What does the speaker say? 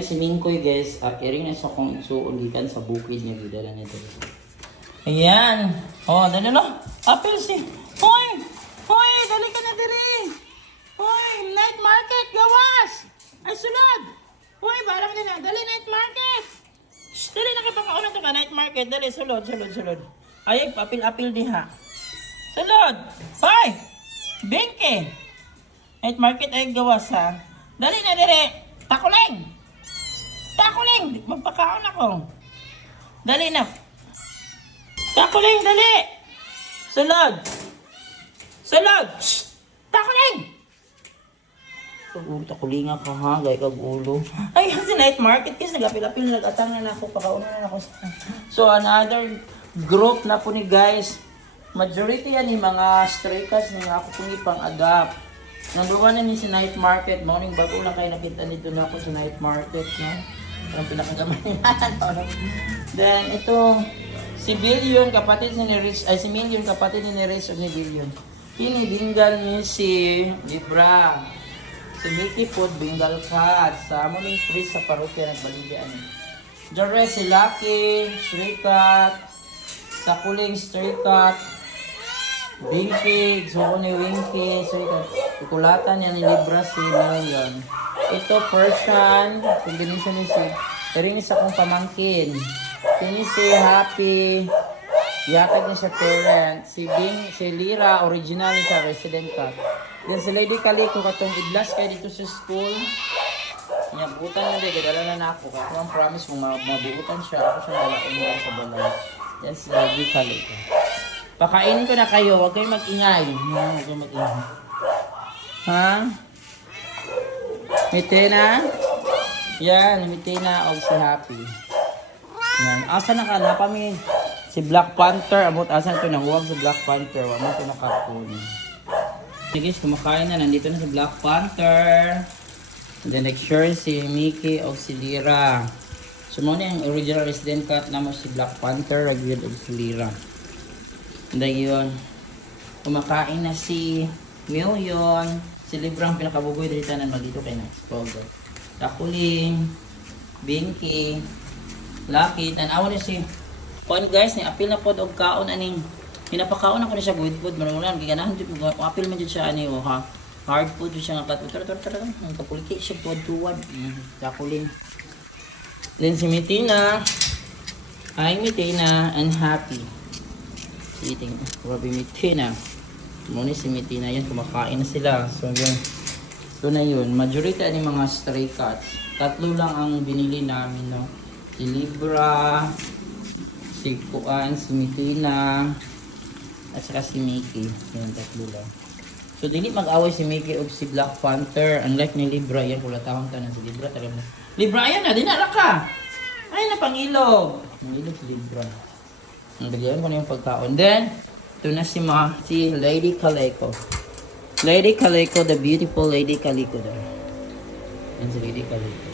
Si Mingkoy guys, iring na sa kong isuulitan sa bukid niya gidala nito. Ayan. Oh, dali na. Apple si. Hoy! Hoy, dali ka na diri. Hoy, night market gawas. Ay sulod. Hoy, barang din na. Dali night market. Shh, dali na kipakauna to ka night market. Dali sulod. Ay, apil diha. Sulod. Hoy! Bengke. Night market ay gawas ha. Dali na diri. Takuling. Takuling! Magpakaon ako. Dali na. Takuling, dali! Sulod! Sulod! Shhh! Takuling! Takuling ako ha, gaya kag ulo. Ay, si night market kasi nag-apil-apil, nag-atangan ako, pakaunan na ako. So, another group na po ni guys. Majority yan yung mga stray cats na ako kung ipang-adapt. Number one na ni si night market. Morning bago lang kayo nakita nito na ako sa night market. No? Ang pinakagamay yan. Then, ito, si Billion, kapatid ni Rich, ay si Million, kapatid ni Rich o ni Billion. Bingal niya si Libra. Si Mickey Food, Bengal Cat. Sa Morning Chris sa parokya, nagbaligaan. Jare, si Lucky, Stray Cat. Sa Kuling, Stray Cat. Binky, so ni Winky, Stray Cat. Kukulatan niya ni Libra si Million. Ito, Persian, combination ni si, pero ni sa akong pamangkin. Ini si Happy, yatag niya sa parent. Si Bing, si Lira, original sa resident cat. Then si Lady Calico, katong idlas kayo dito sa school. Butan na din, gadala na ako. Kaya kung promise mo, mabuutan siya. Ako siya malaking lang sa balay. Yan si Lady Calico. Pakainin ko na kayo, huwag kayong mag-ingay. Huwag kayong mag-ingay. Ha? Mitena? Yan, Mitena o si Happy. Yan. Asa na ka? Napami si Black Panther. Abot asa ito nang huwag si Black Panther. Wala mo ito nakapun. Sige, kumakain na. Nandito na si Black Panther. And then next sure si Mickey o si Lira. So muna yung original resident cat naman si Black Panther. Ragweed o si Lira. And then yun. Kumakain na si Million. Si Librang pinakabugoy dito na magdito kay na-explode. Takuling, Binky, Lucky, tanawa niya si Point guys, ni apil na po og kaon aning hinapakaon ako na siya good food. Marunan, giganahan dito ko apil man dito siya ani ha. Hard food siya nga kat. Ang kapuliti siya tuwad-tuwad. Takuling. Then si Mitina. Hi Mitina and Happy. Eating Robbie Mitina. Muna si Mitina yan, kumakain na sila. So yun, ito na yun. Majority ani mga stray cats. Tatlo lang ang binili namin, no? Si Libra, si Kuan, si Mitina, at saka si Mickey. Yan, tatlo lang. So dili mag-away si Mickey o si Black Panther. Unlike ni Libra, yan, kulatahon ka na si Libra. Talaga. Libra, ayan na, dinara ka! Ayan na, pangilog! Pangilog si Libra. Ang bigyan ko na yung pagkaon. Then, ito na si Lady Calico. Lady Calico, the beautiful Lady Calico there. Yan si Lady Calico.